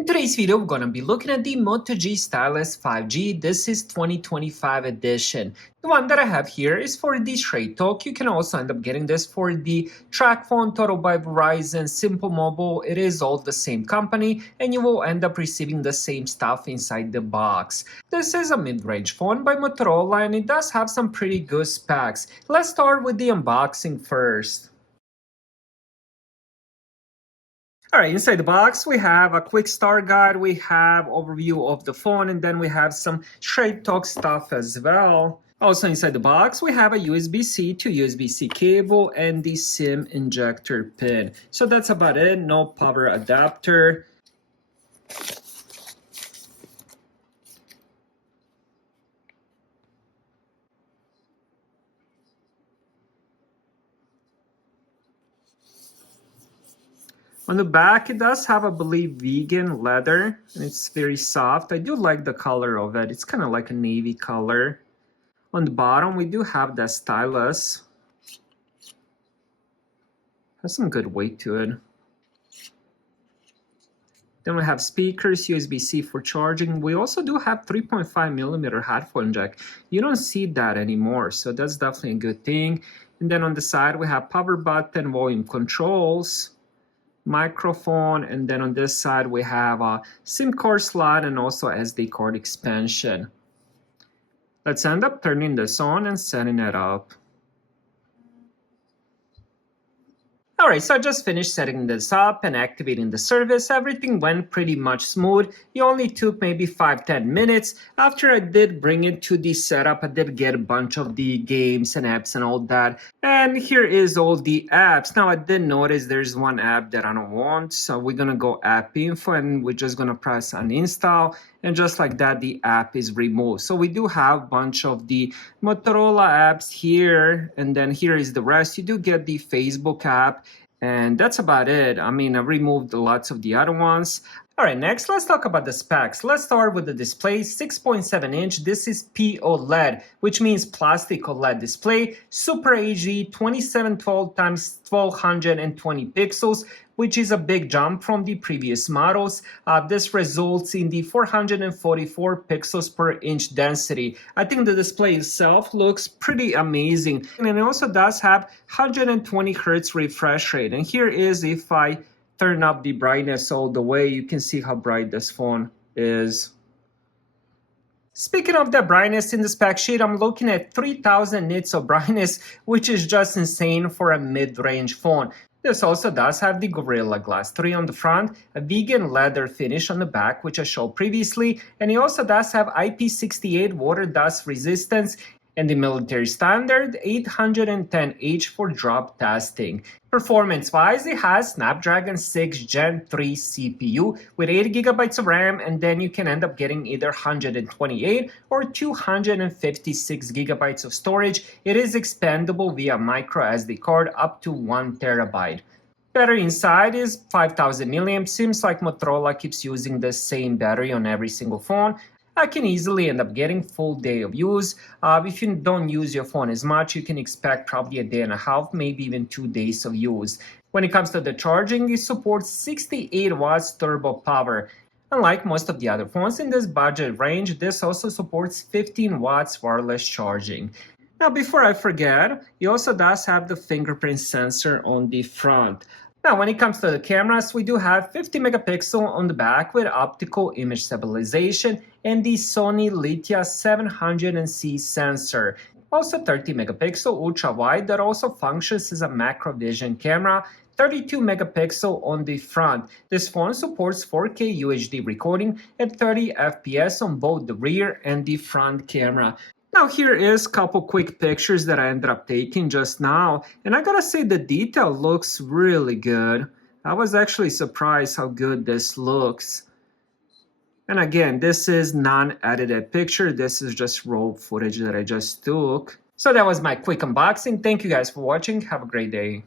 In today's video, we're going to be looking at the Moto G Stylus 5G. This is 2025 edition. The one that I have here is for the Straight Talk. You can also end up getting this for the Track Phone, Total by Verizon, Simple Mobile. It is all the same company, and you will end up receiving the same stuff inside the box. This is a mid-range phone by Motorola, and it does have some pretty good specs. Let's start with the unboxing first. Alright, inside the box we have a quick start guide, we have overview of the phone, and then we have some Straight Talk stuff as well. Also inside the box we have a USB-C to USB-C cable and the SIM injector pin. So that's about it, no power adapter. On the back, it does have, I believe, vegan leather, and it's very soft. I do like the color of it. It's kind of like a navy color. On the bottom, we do have the stylus. Has some good weight to it. Then we have speakers, USB-C for charging. We also do have 3.5mm headphone jack. You don't see that anymore, so that's definitely a good thing. And then on the side, we have power button, volume controls, microphone, and then on this side we have a SIM card slot and also SD card expansion. Let's end up turning this on and setting it up. Alright, so I just finished setting this up and activating the service. Everything went pretty much smooth. It only took maybe 5-10 minutes. After I did bring it to the setup, I did get a bunch of the games and apps and all that. And here is all the apps. Now I did notice there's one app that I don't want. So we're going to go app info and we're just going to press uninstall. And just like that, the app is removed. So we do have a bunch of the Motorola apps here. And then here is the rest. You do get the Facebook app. And that's about it. I mean, I removed lots of the other ones. All right, next, let's talk about the specs. Let's start with the display, 6.7 inch. This is POLED, which means plastic OLED display, Super HD, 2712 x 1220 pixels, which is a big jump from the previous models. This results in the 444 pixels per inch density. I think the display itself looks pretty amazing. And it also does have 120 Hz refresh rate. And here is if I turn up the brightness all the way, you can see how bright this phone is. Speaking of the brightness in the spec sheet, I'm looking at 3000 nits of brightness, which is just insane for a mid-range phone. This also does have the Gorilla Glass 3 on the front, a vegan leather finish on the back, which I showed previously, and it also does have IP68 water dust resistance and the military standard 810H for drop testing. Performance-wise, it has Snapdragon 6 Gen 3 CPU with 8GB of RAM, and then you can end up getting either 128 or 256GB of storage. It is expandable via micro SD card up to 1TB. Battery inside is 5000 mAh. Seems like Motorola keeps using the same battery on every single phone. I can easily end up getting full day of use. If you don't use your phone as much, you can expect probably a day and a half, maybe even 2 days of use. When it comes to the charging, it supports 68 watts turbo power. Unlike most of the other phones in this budget range, this also supports 15 watts wireless charging. Now, before I forget, it also does have the fingerprint sensor on the front. Now, when it comes to the cameras, we do have 50 megapixel on the back with optical image stabilization and the Sony Lithia 700C sensor. Also 30 megapixel ultra wide that also functions as a macro vision camera. 32 megapixel on the front. This phone supports 4K UHD recording at 30 FPS on both the rear and the front camera. Now here is a couple quick pictures that I ended up taking just now, and I gotta say the detail looks really good. I was actually surprised how good this looks. And again, this is non-edited picture. This is just raw footage that I just took. So that was my quick unboxing. Thank you guys for watching. Have a great day.